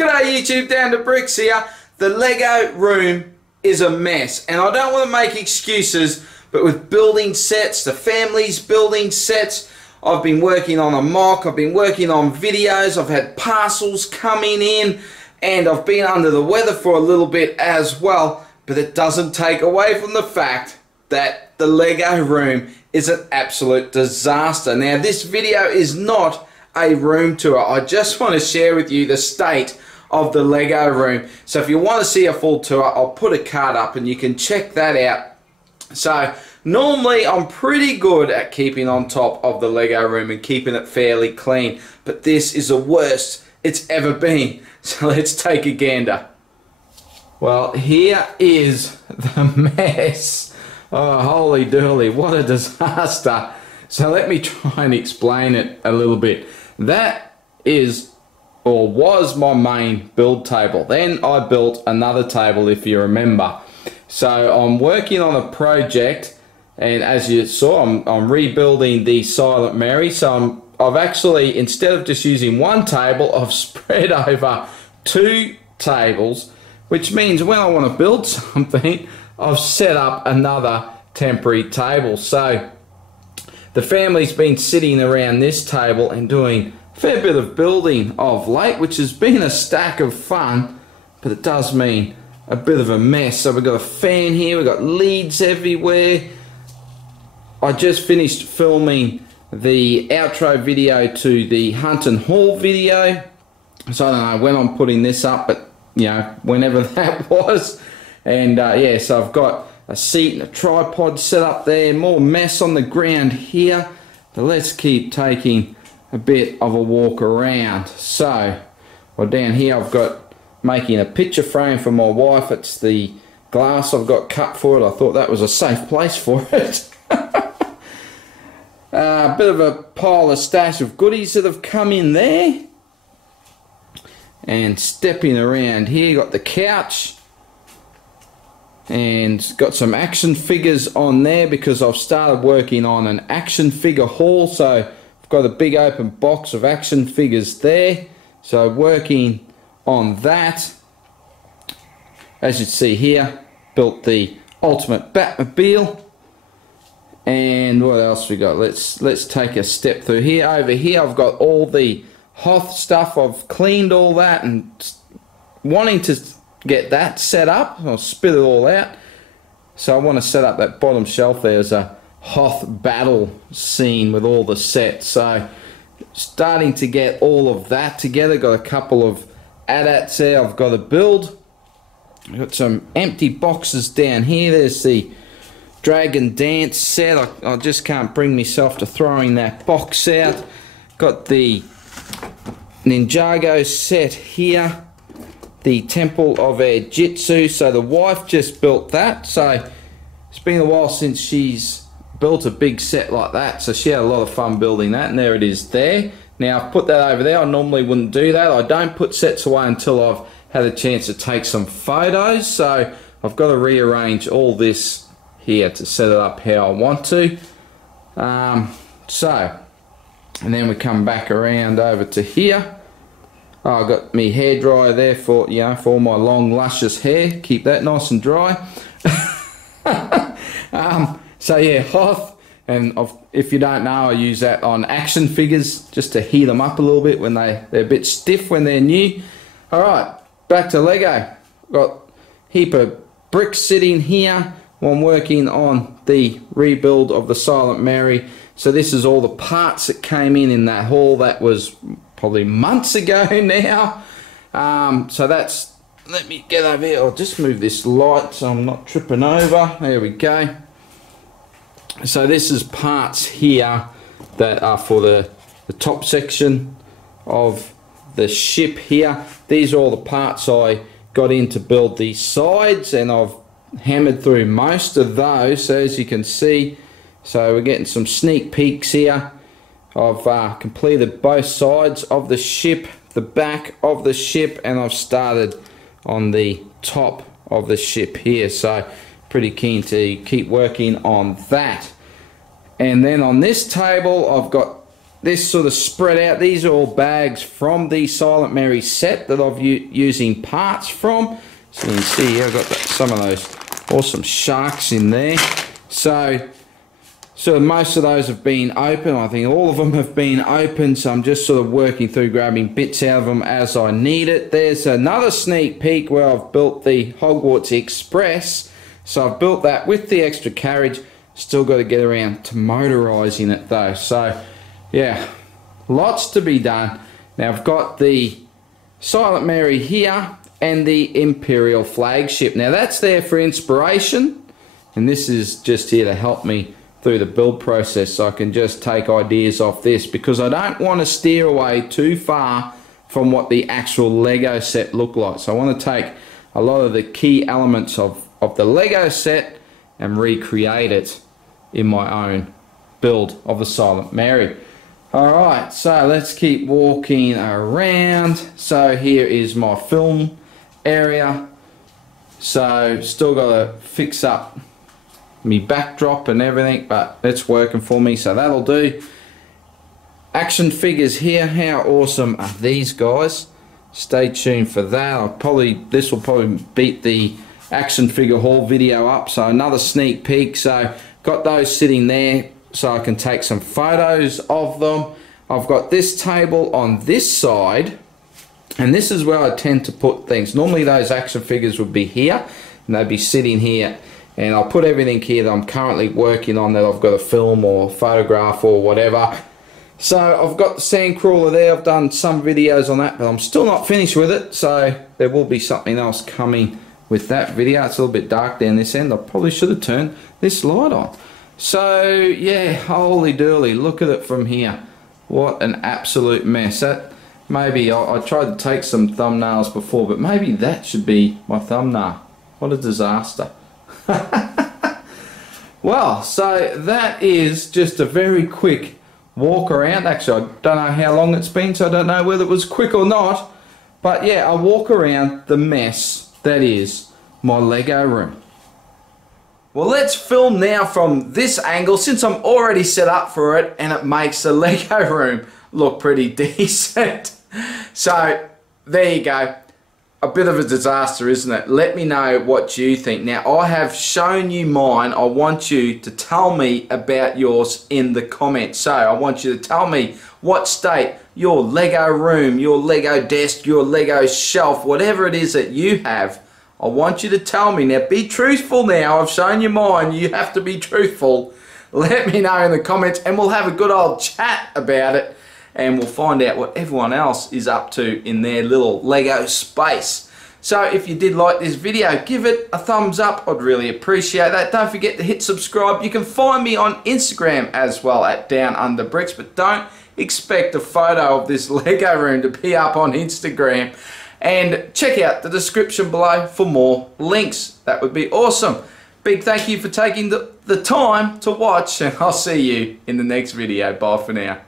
G'day YouTube, Down to Bricks here. The Lego room is a mess and I don't want to make excuses, but with building sets, the family's building sets, I've been working on a mock, I've been working on videos, I've had parcels coming in and I've been under the weather for a little bit as well, but it doesn't take away from the fact that the Lego room is an absolute disaster. Now this video is not a room tour. I just want to share with you the state of the Lego room. So if you want to see a full tour, I'll put a card up and you can check that out. So normally I'm pretty good at keeping on top of the Lego room and keeping it fairly clean, but this is the worst it's ever been. So let's take a gander. Well, here is the mess. Oh, holy dooly, what a disaster. So let me try and explain it a little bit. That is or was my main build table. Then I built another table, if you remember. So I'm working on a project, and as you saw, I'm rebuilding the Silent Mary. So I've actually, instead of just using one table, I've spread over two tables, which means when I want to build something, I've set up another temporary table. So the family's been sitting around this table and doing a fair bit of building of late, which has been a stack of fun, but it does mean a bit of a mess. So we've got a fan here, we've got leads everywhere. I just finished filming the outro video to the Hunt and Haul video, so I don't know when I'm putting this up, but you know, whenever that was. And yeah, so I've got a seat and a tripod set up there, more mess on the ground here, but let's keep taking a bit of a walk around. So, well, down here I've got making a picture frame for my wife. It's the glass I've got cut for it. I thought that was a safe place for it. A bit of a pile of stash of goodies that have come in there. And stepping around here, got the couch and got some action figures on there because I've started working on an action figure haul. So I've got a big open box of action figures there, so working on that. As you see here, built the ultimate Batmobile. And what else we got? Let's take a step through here. Over here I've got all the Hoth stuff. I've cleaned all that and wanting to get that set up. I'll spit it all out. So I want to set up that bottom shelf there as a Hoth battle scene with all the sets. So starting to get all of that together. Got a couple of AT-ATs there I've got to build. I've got some empty boxes down here. There's the Dragon Dance set. I just can't bring myself to throwing that box out. Got the Ninjago set here, the Temple of Air Jitsu. So the wife just built that, so it's been a while since she's built a big set like that, so she had a lot of fun building that, and there it is there. Now I've put that over there. I normally wouldn't do that. I don't put sets away until I've had a chance to take some photos, so I've got to rearrange all this here to set it up how I want to. And then we come back around over to here. Oh, I've got my hairdryer there for, you know, for all my long luscious hair. Keep that nice and dry. So yeah, Hoth, and if you don't know, I use that on action figures just to heat them up a little bit when they're a bit stiff when they're new. All right, back to Lego. Got a heap of bricks sitting here. I'm working on the rebuild of the Silent Mary. So this is all the parts that came in that haul. That was probably months ago now. So that's, let me get over here. I'll just move this light so I'm not tripping over. There we go. So this is parts here that are for the top section of the ship here. These are all the parts I got in to build the sides, and I've hammered through most of those, so as you can see. So we're getting some sneak peeks here. I've completed both sides of the ship, the back of the ship, and I've started on the top of the ship here. So pretty keen to keep working on that. And then on this table I've got this sort of spread out. These are all bags from the Silent Mary set that I've using parts from. So you can see here I've got some of those awesome sharks in there. So most of those have been open. I think all of them have been open, so I'm just sort of working through grabbing bits out of them as I need it. There's another sneak peek where I've built the Hogwarts Express. So I've built that with the extra carriage. Still got to get around to motorising it though. So yeah, lots to be done. Now I've got the Silent Mary here and the Imperial flagship. Now that's there for inspiration, and this is just here to help me through the build process, so I can just take ideas off this, because I don't want to steer away too far from what the actual Lego set look like. So I want to take a lot of the key elements of the Lego set and recreate it in my own build of the Silent Mary. Alright, so let's keep walking around. So here is my film area. So still got to fix up me backdrop and everything, but it's working for me, so that'll do. Action figures here. How awesome are these guys? Stay tuned for that. This will probably beat the action figure haul video up, so another sneak peek. So got those sitting there so I can take some photos of them. I've got this table on this side, and this is where I tend to put things. Normally those action figures would be here and they'd be sitting here, and I'll put everything here that I'm currently working on, that I've got to film or photograph or whatever. So I've got the Sandcrawler there. I've done some videos on that, but I'm still not finished with it, so there will be something else coming with that video. It's a little bit dark down this end. I probably should have turned this light on. So yeah, holy dooly, look at it from here. What an absolute mess. That maybe I tried to take some thumbnails before, but maybe that should be my thumbnail. What a disaster. Well, so that is just a very quick walk around. Actually, I don't know how long it's been, so I don't know whether it was quick or not, but yeah, a walk around the mess that is my Lego room. Well, let's film now from this angle, since I'm already set up for it and it makes the Lego room look pretty decent. So there you go. A bit of a disaster, isn't it? Let me know what you think. Now, I have shown you mine. I want you to tell me about yours in the comments. So I want you to tell me what state your Lego room, your Lego desk, your Lego shelf, whatever it is that you have, I want you to tell me. Now, be truthful now. I've shown you mine. You have to be truthful. Let me know in the comments and we'll have a good old chat about it. And we'll find out what everyone else is up to in their little Lego space. So if you did like this video, give it a thumbs up. I'd really appreciate that. Don't forget to hit subscribe. You can find me on Instagram as well at DownUnder, but don't expect a photo of this Lego room to be up on Instagram. And check out the description below for more links. That would be awesome. Big thank you for taking the time to watch, and I'll see you in the next video. Bye for now.